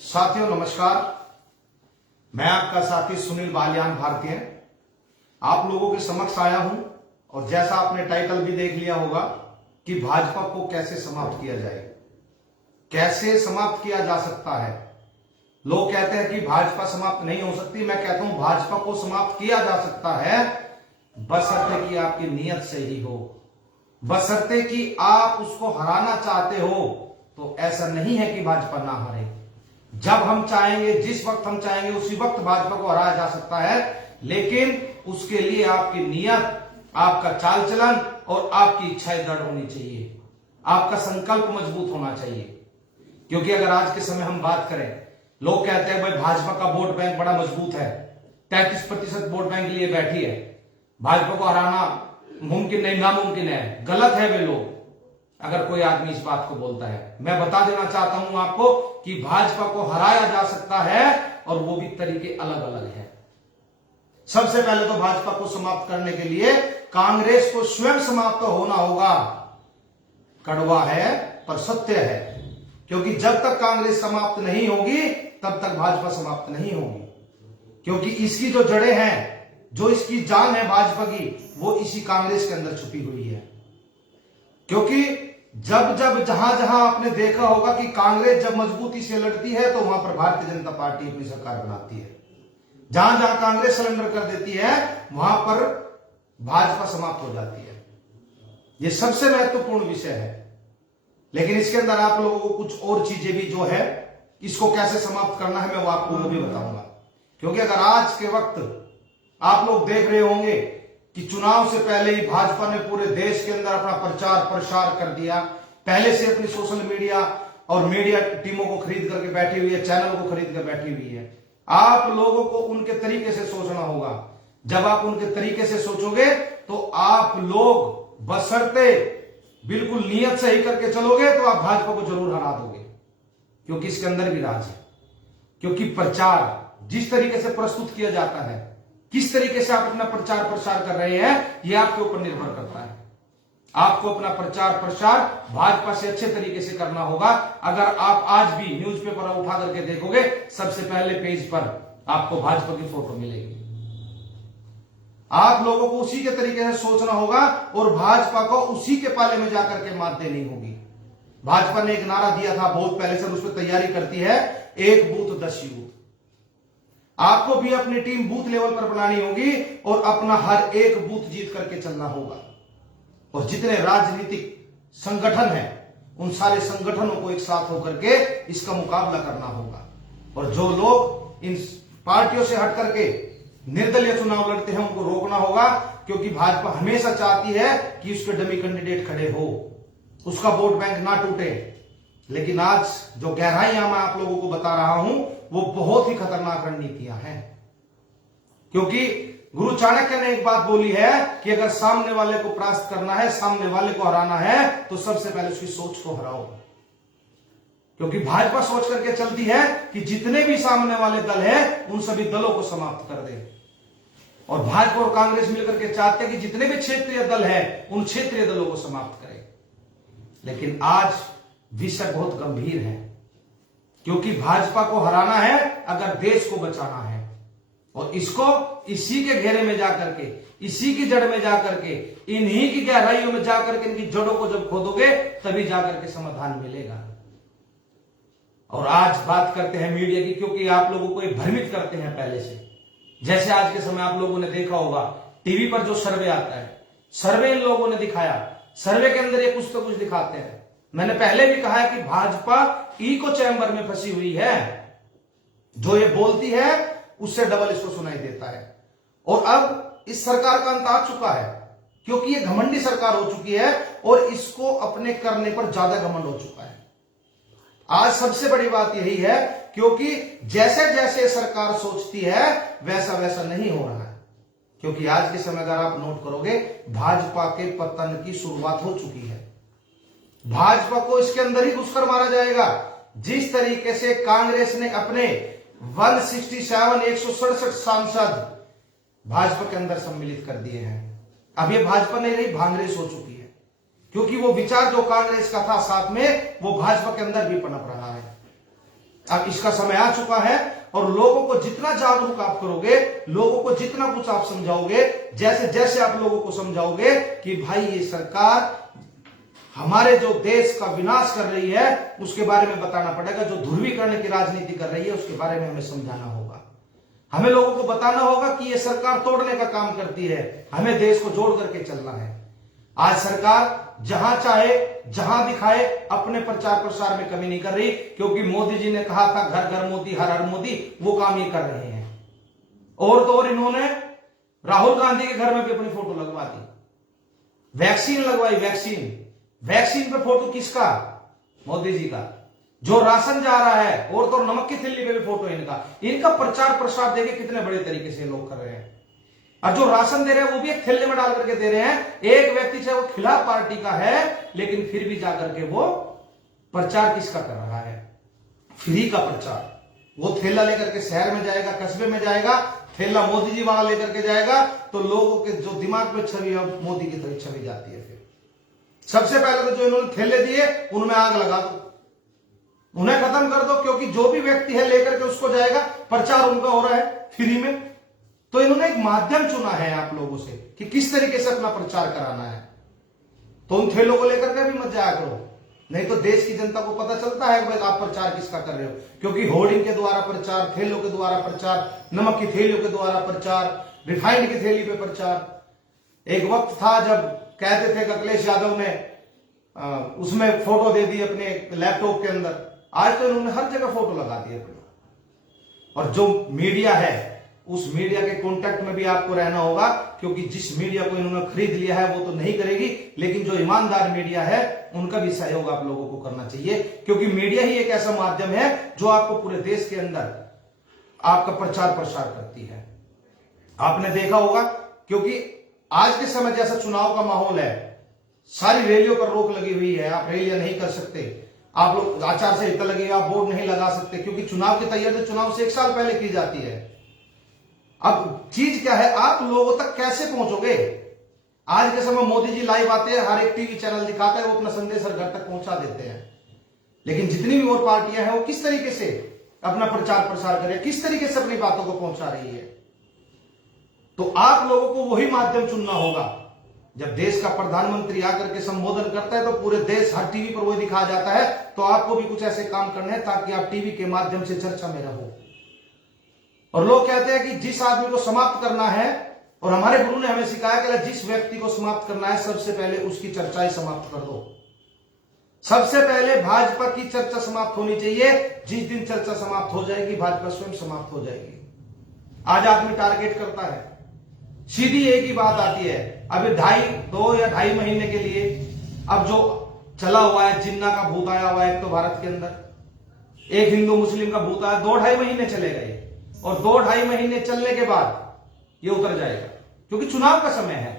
साथियों नमस्कार, मैं आपका साथी सुनील बालियान भारतीय आप लोगों के समक्ष आया हूं और जैसा आपने टाइटल भी देख लिया होगा कि भाजपा को कैसे समाप्त किया जाए, कैसे समाप्त किया जा सकता है। लोग कहते हैं कि भाजपा समाप्त नहीं हो सकती, मैं कहता हूं भाजपा को समाप्त किया जा सकता है, बशर्ते कि आपकी नीयत सही हो, बशर्ते कि आप उसको हराना चाहते हो। तो ऐसा नहीं है कि भाजपा ना हारे, जब हम चाहेंगे, जिस वक्त हम चाहेंगे उसी वक्त भाजपा को हराया जा सकता है, लेकिन उसके लिए आपकी नीयत, आपका चाल चलन और आपकी इच्छाएं दृढ़ होनी चाहिए, आपका संकल्प मजबूत होना चाहिए। क्योंकि अगर आज के समय हम बात करें, लोग कहते हैं भाई भाजपा का वोट बैंक बड़ा मजबूत है, 33% वोट बैंक लिए बैठी है, भाजपा को हराना मुमकिन नहीं, नामुमकिन है। गलत है वे लोग, अगर कोई आदमी इस बात को बोलता है। मैं बता देना चाहता हूं आपको कि भाजपा को हराया जा सकता है और वो भी तरीके अलग अलग हैं। सबसे पहले तो भाजपा को समाप्त करने के लिए कांग्रेस को स्वयं समाप्त होना होगा। कड़वा है पर सत्य है, क्योंकि जब तक कांग्रेस समाप्त नहीं होगी तब तक भाजपा समाप्त नहीं होगी। क्योंकि इसकी जो जड़ें हैं, जो इसकी जान है भाजपा की, वो इसी कांग्रेस के अंदर छुपी हुई है। क्योंकि जब जहां जहां आपने देखा होगा कि कांग्रेस जब मजबूती से लड़ती है तो वहां पर भारतीय जनता पार्टी अपनी सरकार बनाती है। जहां जहां कांग्रेस सरेंडर कर देती है वहां पर भाजपा समाप्त हो जाती है। यह सबसे महत्वपूर्ण विषय है। लेकिन इसके अंदर आप लोगों को कुछ और चीजें भी जो है, इसको कैसे समाप्त करना है मैं वो आपको भी बताऊंगा। क्योंकि अगर आज के वक्त आप लोग देख रहे होंगे कि चुनाव से पहले ही भाजपा ने पूरे देश के अंदर अपना प्रचार प्रसार कर दिया, पहले से अपनी सोशल मीडिया और मीडिया टीमों को खरीद करके बैठी हुई है, चैनल को खरीद कर बैठी हुई है। आप लोगों को उनके तरीके से सोचना होगा। जब आप उनके तरीके से सोचोगे तो आप लोग बशर्ते बिल्कुल नियत सही करके चलोगे तो आप भाजपा को जरूर हरा दोगे। क्योंकि इसके अंदर भी राज है। क्योंकि प्रचार जिस तरीके से प्रस्तुत किया जाता है, किस तरीके से आप अपना प्रचार प्रसार कर रहे हैं, यह आपके ऊपर निर्भर करता है। आपको अपना प्रचार प्रसार भाजपा से अच्छे तरीके से करना होगा। अगर आप आज भी न्यूज़पेपर उठा करके देखोगे, सबसे पहले पेज पर आपको भाजपा की फोटो मिलेगी। आप लोगों को उसी के तरीके से सोचना होगा और भाजपा को उसी के पाले में जाकर के मात देनी होगी। भाजपा ने एक नारा दिया था बहुत पहले से, उस पर तैयारी करती है, एक बूथ 10 यूथ। आपको भी अपनी टीम बूथ लेवल पर बनानी होगी और अपना हर एक बूथ जीत करके चलना होगा। और जितने राजनीतिक संगठन हैं, उन सारे संगठनों को एक साथ होकर के इसका मुकाबला करना होगा। और जो लोग इन पार्टियों से हट करके निर्दलीय चुनाव लड़ते हैं, उनको रोकना होगा। क्योंकि भाजपा हमेशा चाहती है कि उसके डमी कैंडिडेट खड़े हो, उसका वोट बैंक ना टूटे। लेकिन आज जो गहराइयां मैं आप लोगों को बता रहा हूं, वो बहुत ही खतरनाक रणनीतियां हैं। क्योंकि गुरु चाणक्य ने एक बात बोली है कि अगर सामने वाले को परास्त करना है, सामने वाले को हराना है, तो सबसे पहले उसकी सोच को हराओ। क्योंकि भाजपा सोच करके चलती है कि जितने भी सामने वाले दल हैं, उन सभी दलों को समाप्त कर दे। और भाजपा और कांग्रेस मिलकर के चाहते हैं कि जितने भी क्षेत्रीय दल हैं, उन क्षेत्रीय दलों को समाप्त करें। लेकिन आज विषय बहुत गंभीर है। क्योंकि भाजपा को हराना है अगर देश को बचाना है, और इसको इसी के घेरे में जाकर के, इसी की जड़ में जाकर के, इन्हीं की गहराइयों में जाकर के, इनकी जड़ों को जब खोदोगे तभी जाकर के समाधान मिलेगा। और आज बात करते हैं मीडिया की, क्योंकि आप लोगों को भ्रमित करते हैं पहले से। जैसे आज के समय आप लोगों ने देखा होगा टीवी पर जो सर्वे आता है, सर्वे इन लोगों ने दिखाया, सर्वे के अंदर ये कुछ तो कुछ दिखाते हैं। मैंने पहले भी कहा है कि भाजपा इको चैम्बर में फंसी हुई है। जो ये बोलती है उससे डबल इसको सुनाई देता है। और अब इस सरकार का अंत आ चुका है, क्योंकि ये घमंडी सरकार हो चुकी है और इसको अपने करने पर ज्यादा घमंड हो चुका है। आज सबसे बड़ी बात यही है, क्योंकि जैसे जैसे सरकार सोचती है वैसा वैसा नहीं हो रहा है। क्योंकि आज के समय अगर आप नोट करोगे, भाजपा के पतन की शुरुआत हो चुकी है। भाजपा को इसके अंदर ही घुसकर मारा जाएगा। जिस तरीके से कांग्रेस ने अपने 167 सांसद भाजपा के अंदर सम्मिलित कर दिए हैं, अब ये भाजपा नहीं रही, भांगरेस हो चुकी है। क्योंकि वो विचार जो कांग्रेस का था साथ में, वो भाजपा के अंदर भी पनप रहा है। अब इसका समय आ चुका है और लोगों को जितना जागरूक आप करोगे, लोगों को जितना कुछ आप समझाओगे, जैसे जैसे आप लोगों को समझाओगे कि भाई ये सरकार हमारे जो देश का विनाश कर रही है उसके बारे में बताना पड़ेगा, जो ध्रुवीकरण की राजनीति कर रही है उसके बारे में हमें समझाना होगा। हमें लोगों को बताना होगा कि ये सरकार तोड़ने का काम करती है, हमें देश को जोड़ करके चलना है। आज सरकार जहां चाहे जहां दिखाए अपने प्रचार प्रसार में कमी नहीं कर रही, क्योंकि मोदी जी ने कहा था घर घर मोदी हर हर मोदी, वो काम ये कर रहे हैं। और तो और इन्होंने राहुल गांधी के घर में भी अपनी फोटो लगवा दी, वैक्सीन लगवाई, वैक्सीन पे फोटो किसका? मोदी जी का। जो राशन जा रहा है और तो नमक की थैली पे भी फोटो इनका प्रचार प्रसार देखे कितने बड़े तरीके से लोग कर रहे हैं। और जो राशन दे रहे हैं वो भी एक थैले में डाल करके दे रहे हैं। एक व्यक्ति चाहे वो खिलाफ पार्टी का है लेकिन फिर भी जाकर के वो प्रचार किसका कर रहा है? फ्री का प्रचार। वो थैला लेकर के शहर में जाएगा, कस्बे में जाएगा, थैला मोदी जी वाला लेकर के जाएगा, तो लोगों के जो दिमाग में छवि है मोदी की तरह छवि जाती है। फिर सबसे पहले तो जो इन्होंने थैले दिए उनमें आग लगा दो, उन्हें खत्म कर दो, क्योंकि जो भी व्यक्ति है लेकर के उसको जाएगा, प्रचार उनका हो रहा है फ्री में। तो इन्होंने एक माध्यम चुना है आप लोगों से कि किस तरीके से अपना प्रचार कराना है। तो उन थैलों को लेकर के भी मत जाया करो, नहीं तो देश की जनता को पता चलता है भाई आप प्रचार किसका कर रहे हो। क्योंकि होर्डिंग के द्वारा प्रचार, थैलों के द्वारा प्रचार, नमक की थैलियों के द्वारा प्रचार, रिफाइंड की थैली पे प्रचार। एक वक्त था जब कहते थे कि अखिलेश यादव ने उसमें फोटो दे दी अपने लैपटॉप के अंदर, आज तो इन्होंने हर जगह फोटो लगा दी अपनी। और जो मीडिया है उस मीडिया के कांटेक्ट में भी आपको रहना होगा, क्योंकि जिस मीडिया को इन्होंने खरीद लिया है वो तो नहीं करेगी, लेकिन जो ईमानदार मीडिया है उनका भी सहयोग आप लोगों को करना चाहिए। क्योंकि मीडिया ही एक ऐसा माध्यम है जो आपको पूरे देश के अंदर आपका प्रचार प्रसार करती है। आपने देखा होगा, क्योंकि आज के समय जैसा चुनाव का माहौल है, सारी रैलियों पर रोक लगी हुई है, आप रैलियां नहीं कर सकते, आप लोग आचार संहिता लगी, आप बोर्ड नहीं लगा सकते, क्योंकि चुनाव की तैयारी चुनाव से 1 साल पहले की जाती है। अब चीज क्या है, आप लोगों तक कैसे पहुंचोगे? आज के समय मोदी जी लाइव आते हैं, हर एक टीवी चैनल दिखाता है, वो अपना संदेश हर घर तक पहुंचा देते हैं, लेकिन जितनी भी और पार्टियां हैं वो किस तरीके से अपना प्रचार प्रसार करें, किस तरीके से अपनी बातों को पहुंचा रही है। तो आप लोगों को वही माध्यम चुनना होगा। जब देश का प्रधानमंत्री आकर के संबोधन करता है तो पूरे देश हर टीवी पर वही दिखाया जाता है, तो आपको भी कुछ ऐसे काम करने हैं ताकि आप टीवी के माध्यम से चर्चा में रहो। और लोग कहते हैं कि जिस आदमी को समाप्त करना है, और हमारे गुरु ने हमें सिखाया कि जिस व्यक्ति को समाप्त करना है सबसे पहले उसकी चर्चाएं समाप्त कर दो। सबसे पहले भाजपा की चर्चा समाप्त होनी चाहिए। जिस दिन चर्चा समाप्त हो जाएगी भाजपा स्वयं समाप्त हो जाएगी। आज आदमी टारगेट करता है, सीधी एक ही बात आती है, अभी 2 या ढाई महीने के लिए अब जो चला हुआ है, जिन्ना का भूत आया हुआ है एक तो भारत के अंदर, एक हिंदू मुस्लिम का भूत आया, 2-2.5 महीने चले गए, और 2-2.5 महीने चलने के बाद ये उतर जाएगा, क्योंकि चुनाव का समय है,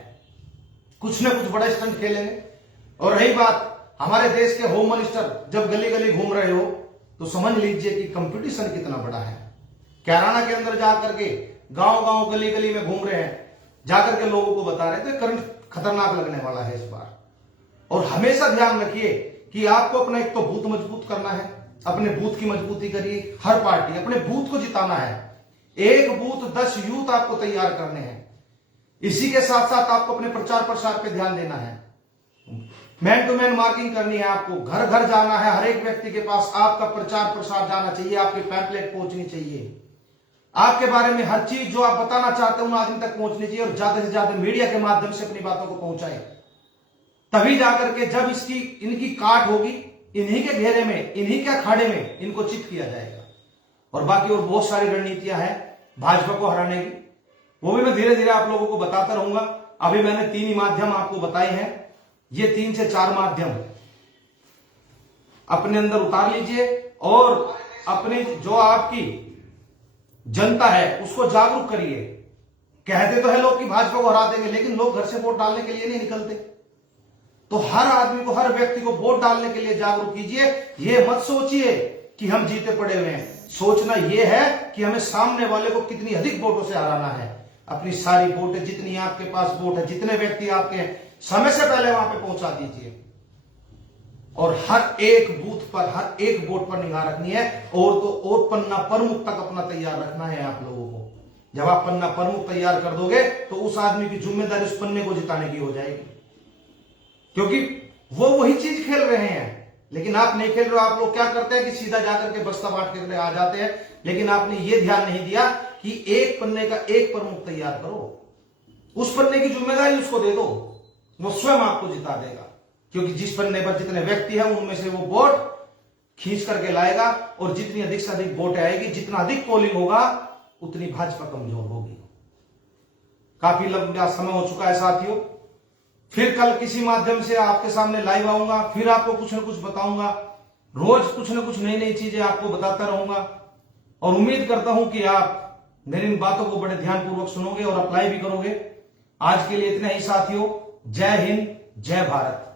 कुछ ना कुछ बड़ा स्टंट खेलेंगे। और रही बात हमारे देश के होम मिनिस्टर जब गली गली घूम रहे हो तो समझ लीजिए कि कंपटीशन कितना बड़ा है। कैराना के अंदर जाकर के गांव गांव गली गली में घूम रहे हैं, जाकर के लोगों को बता रहे थे करंट खतरनाक लगने वाला है इस बार। और हमेशा ध्यान रखिए कि आपको अपना एक तो बूथ मजबूत करना है, अपने बूथ की मजबूती करिए। हर पार्टी अपने बूथ को जिताना है, एक बूथ 10 यूथ आपको तैयार करने हैं। इसी के साथ साथ आपको अपने प्रचार प्रसार पे ध्यान देना है, मैन टू मैन मार्किंग करनी है, आपको घर घर जाना है, हर एक व्यक्ति के पास आपका प्रचार प्रसार जाना चाहिए, आपकी पैम्पलेट पहुंचनी चाहिए, आपके बारे में हर चीज जो आप बताना चाहते हो उन आदमी तक पहुंचनी चाहिए, और ज्यादा से ज्यादा मीडिया के माध्यम से अपनी बातों को पहुंचाएं। तभी जाकर के जब इनकी काट होगी, इन्हीं के घेरे में, इन्हीं के अखाड़े में इनको चित किया जाएगा। और बाकी और बहुत सारी रणनीतियां हैं भाजपा को हराने की, वो भी मैं धीरे धीरे आप लोगों को बताता रहूंगा। अभी मैंने 3 ही माध्यम आपको बताए हैं, ये 3 से 4 माध्यम अपने अंदर उतार लीजिए, और अपने जो आपकी जनता है उसको जागरूक करिए। कहते तो है लोग कि भाजपा को हरा देंगे, लेकिन लोग घर से वोट डालने के लिए नहीं निकलते। तो हर आदमी को, हर व्यक्ति को वोट डालने के लिए जागरूक कीजिए। ये मत सोचिए कि हम जीते पड़े हुए हैं, सोचना यह है कि हमें सामने वाले को कितनी अधिक वोटों से हराना है। अपनी सारी वोटें, जितनी आपके पास वोट है, जितने व्यक्ति आपके हैं, समय से पहले वहां पे पहुंचा दीजिए। और हर एक बूथ पर, हर एक वोट पर निगाह रखनी है। और तो और पन्ना प्रमुख तक अपना तैयार रखना है आप लोगों को। जब आप पन्ना प्रमुख तैयार कर दोगे तो उस आदमी की जिम्मेदारी उस पन्ने को जिताने की हो जाएगी, क्योंकि वो वही चीज खेल रहे हैं, लेकिन आप नहीं खेल रहे हो। आप लोग क्या करते हैं कि सीधा जाकर के बस्ता बांट के आ जाते हैं, लेकिन आपने ये ध्यान नहीं दिया कि एक पन्ने का एक प्रमुख तैयार करो, उस पन्ने की जिम्मेदारी उसको दे दो, वो स्वयं आपको जिता देगा। क्योंकि जिस पन्ने पर जितने व्यक्ति हैं उनमें से वो वोट खींच करके लाएगा, और जितनी अधिक से अधिक वोट आएगी, जितना अधिक पोलिंग होगा, उतनी भाजपा कमजोर होगी। काफी लंबा समय हो चुका है साथियों। फिर कल किसी माध्यम से आपके सामने लाइव आऊंगा, फिर आपको कुछ न कुछ बताऊंगा। रोज कुछ न कुछ नई नई चीजें आपको बताता रहूंगा, और उम्मीद करता हूं कि आप मेरी इन बातों को बड़े ध्यानपूर्वक सुनोगे और अप्लाई भी करोगे। आज के लिए इतना ही साथियों। जय हिंद, जय भारत।